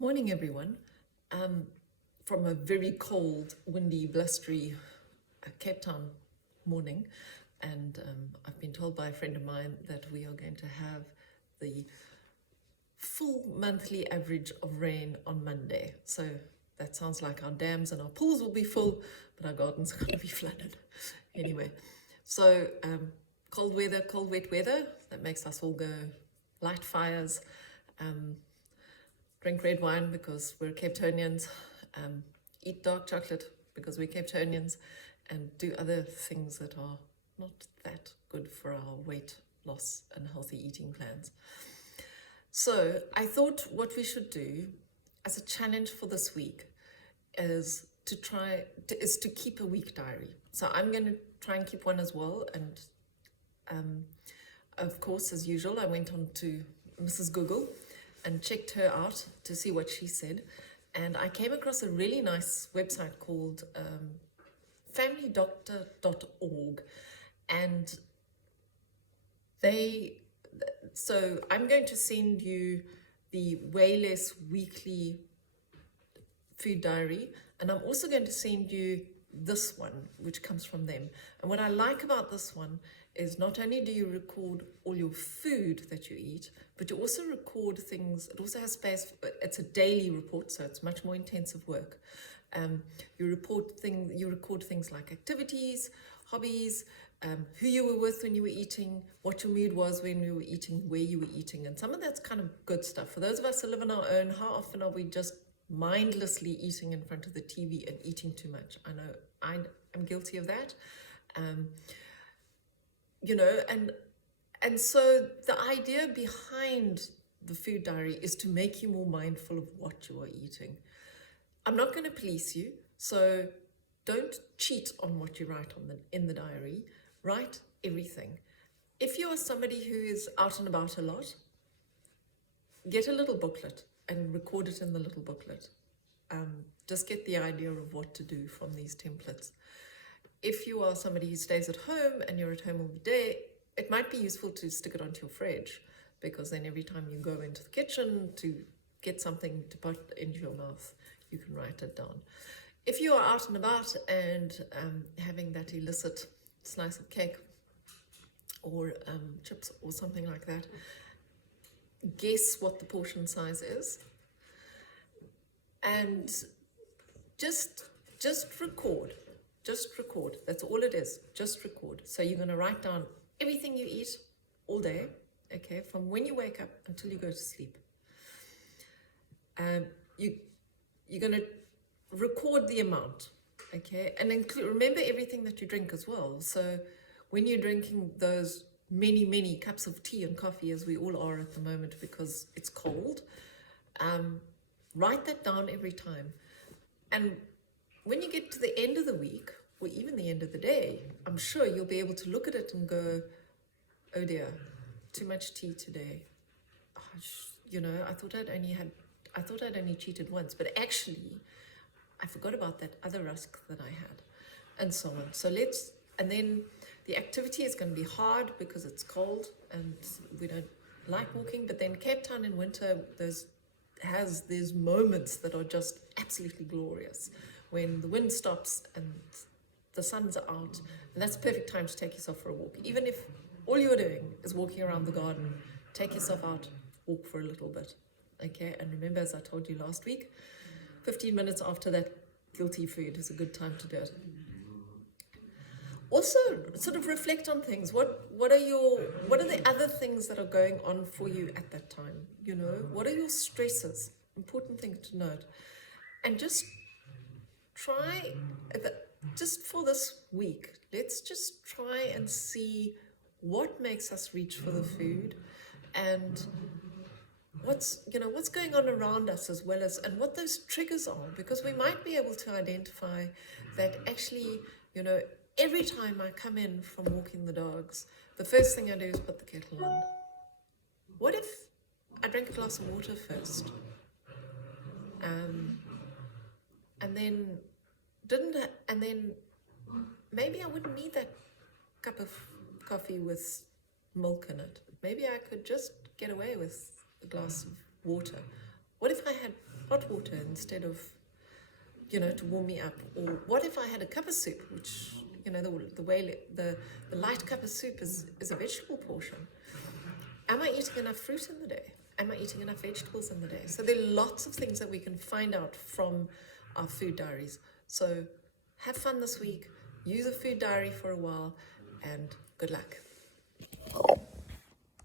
Morning, everyone. From a very cold, windy, blustery Cape Town morning, and I've been told by a friend of mine that we are going to have the full monthly average of rain on Monday. So that sounds like our dams and our pools will be full, but our gardens are going to be flooded. Anyway, so cold weather, cold, wet weather, that makes us all go light fires. Drink red wine because we're Cape Townians, eat dark chocolate because we're Cape Townians, and do other things that are not that good for our weight loss and healthy eating plans. So I thought what we should do as a challenge for this week is to keep a week diary. So I'm going to try and keep one as well, and of course, as usual, I went on to Mrs. Google and checked her out to see what she said. And I came across a really nice website called familydoctor.org. And so I'm going to send you the Way Less weekly food diary. And I'm also going to send you this one, which comes from them. And what I like about this one is not only do you record all your food that you eat, but you also record things. It also has space. It's a daily report, so it's much more intensive work. You record things like activities, hobbies, who you were with when you were eating, what your mood was when you were eating, where you were eating, and some of that's kind of good stuff. For those of us who live on our own, how often are we just mindlessly eating in front of the TV and eating too much? I know I'm guilty of that. And so the idea behind the food diary is to make you more mindful of what you are eating. I'm not going to police you, so don't cheat on what you write in the diary. Write everything. If you are somebody who is out and about a lot, get a little booklet and record it in the little booklet. Just get the idea of what to do from these templates. If you are somebody who stays at home and you're at home all day, it might be useful to stick it onto your fridge, because then every time you go into the kitchen to get something to put into your mouth, you can write it down. If you are out and about and having that illicit slice of cake or chips or something like that, guess what the portion size is, and just record. Just record. That's all it is. Just record. So you're going to write down everything you eat all day, okay, from when you wake up until you go to sleep. You're going to record the amount, okay, and remember everything that you drink as well. So when you're drinking those many cups of tea and coffee, as we all are at the moment because it's cold, write that down every time. And when you get to the end of the week, or even the end of the day, I'm sure you'll be able to look at it and go, oh dear, too much tea today. I thought I'd only cheated once, but actually I forgot about that other rusk that I had, and so on. And then the activity is going to be hard because it's cold and we don't like walking, but then Cape Town in winter, there's moments that are just absolutely glorious when the wind stops and the sun's out, and that's the perfect time to take yourself for a walk. Even if all you're doing is walking around the garden, take yourself out, walk for a little bit, okay? And remember, as I told you last week, 15 minutes after that guilty food is a good time to do it. Also, sort of reflect on things. What are the other things that are going on for you at that time? What are your stresses? Important thing to note. And just try, just for this week, let's just try and see what makes us reach for the food, and what's going on around us, as well as, and what those triggers are, because we might be able to identify that actually, every time I come in from walking the dogs, the first thing I do is put the kettle on. What if I drank a glass of water first? And then maybe I wouldn't need that cup of coffee with milk in it. Maybe I could just get away with a glass of water What if I had hot water instead of, to warm me up? Or what if I had a cup of soup, which, the light cup of soup is a vegetable portion? Am I eating enough fruit in the day? Am I eating enough vegetables in the day? So there are lots of things that we can find out from our food diaries. So have fun this week, use a food diary for a while, and good luck.